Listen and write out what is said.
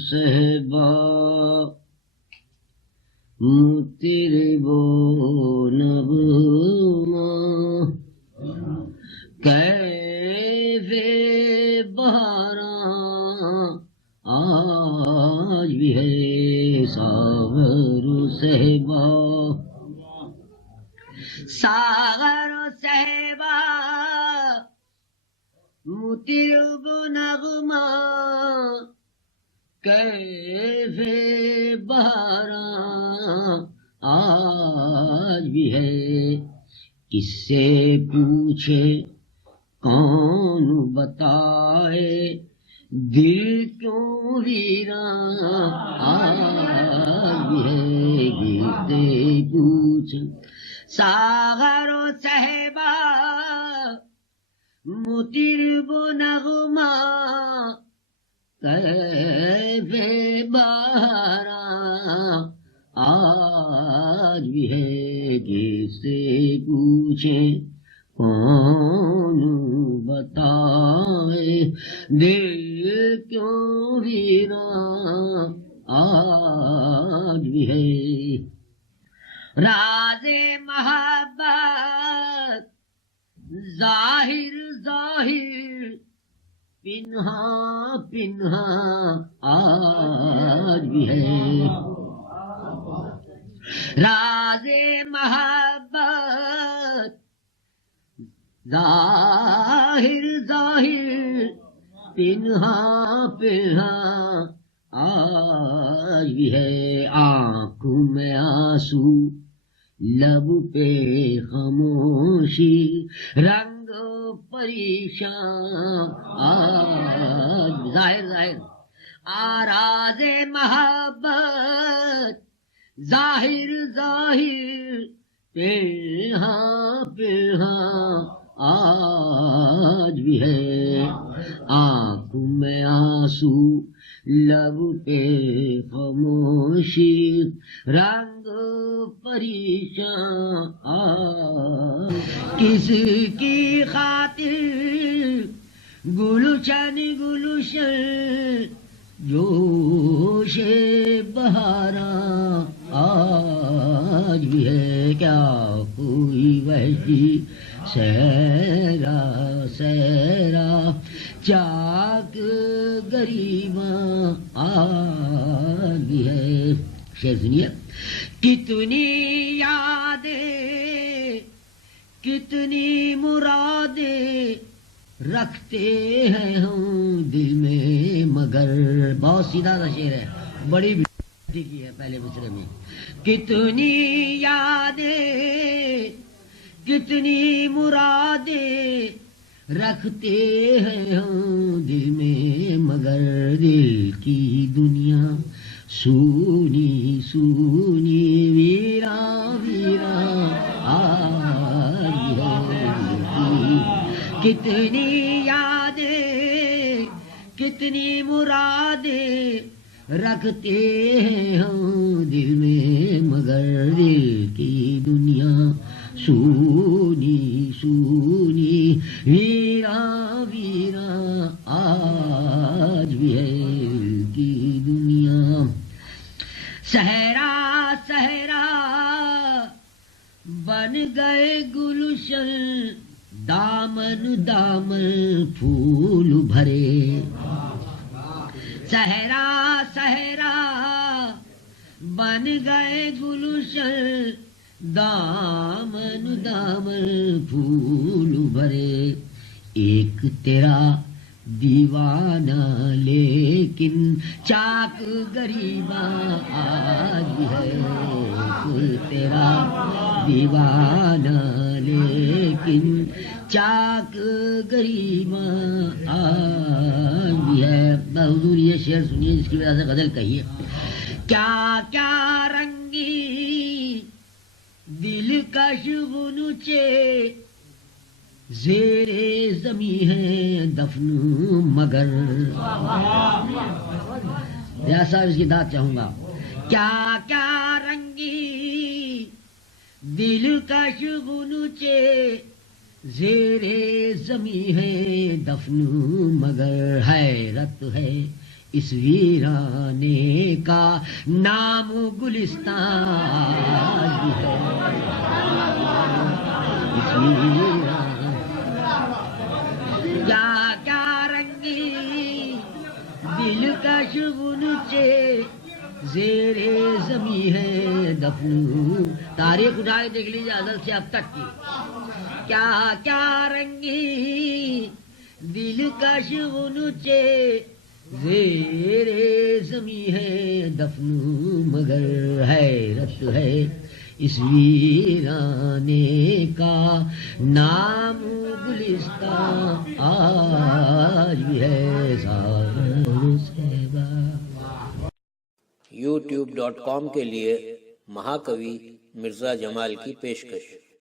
صحبا تیرے وہ نغمہ کیف بہاراں آج بھی ہے ساغر صحبا ساغر صحبا مطرب نغمہ کیف بہاراں آج بھی ہے کس سے پوچھے کون بتائے دل کیوں ویراں آج بھی ہے کس سے پوچھے ساغر و صحبا مطرب نغمہ کیف بہاراں آج بھی ہے کس سے پوچھے کون بتائے دل کیوں ویراں آج بھی ہے راز محبت ظاہر ظاہر پنہا پنہا آج بھی ہے راز محبت ظاہر ظاہر پنہا پنہا آج بھی ہے آنکھوں میں آنسو لب پہ خاموشی رنگ پریشان آج ظاہر ظاہر آراز محبت ظاہر ظاہر پنہا پنہا آج بھی ہے آنکھوں میں آنسو لب پہ خاموشی رنگ پریشان کس کی خاطر گلشن گلشن جوش بہاراں آج بھی ہے کیا کوئی وحشی سہرا سہرا چاک گریباں آج بھی ہے شعر سنیے کتنی یادیں کتنی مرادیں رکھتے ہیں ہم دل میں مگر بہت سیدھا سا شعر ہے بڑی کی ہے پہلے مصرے میں کتنی یادیں کتنی مرادیں رکھتے ہیں ہم دل میں مگر دل کی دنیا سونی سونی ویراں ویراں آج ہے کتنی یادیں کتنی مرادیں رکھتے ہیں ہم دل میں مگر دل کی دنیا سونی سونی ویراں ویراں آج بھی ہے دل کی دنیا صحرا صحرا بن گئے گلشن دامن دامن پھول بھرے صحرا صحرا بن گئے گلشن دامن دامن پھول بھرے ایک تیرا دیوانہ لیکن چاک غریباں آج ہے ایک تیرا دیوانہ لیکن چاک غریباں آج ہے حضور یہ شعر سنیے جس کی وجہ سے غزل کہیے کیا کیا رنگی دلکش غنچے زیر زمیں ہے دفن مگر صاحب اس کی داد چاہوں گا کیا کیا رنگی دلکش غنچے زیر زمیں ہے دفن مگر حیرت ہے اس ویرانے کا نام گلستان بھی ہے، اس ویرانے کیا کیا رنگی دلکش بنچے زیر زمیں ہے دفن. تاریخ اٹھا کے دیکھ لیجیے ازل سے اب تک کی. کیا کیا رنگی دلکش بنچے زیر زمیں ہے دفن، مگر حیرت ہے اس ویرانے کا نام گلستان آج بھی ہے ساروں سے بات. youtube.com کے لیے مہاکوی مرزا جمال کی پیشکش.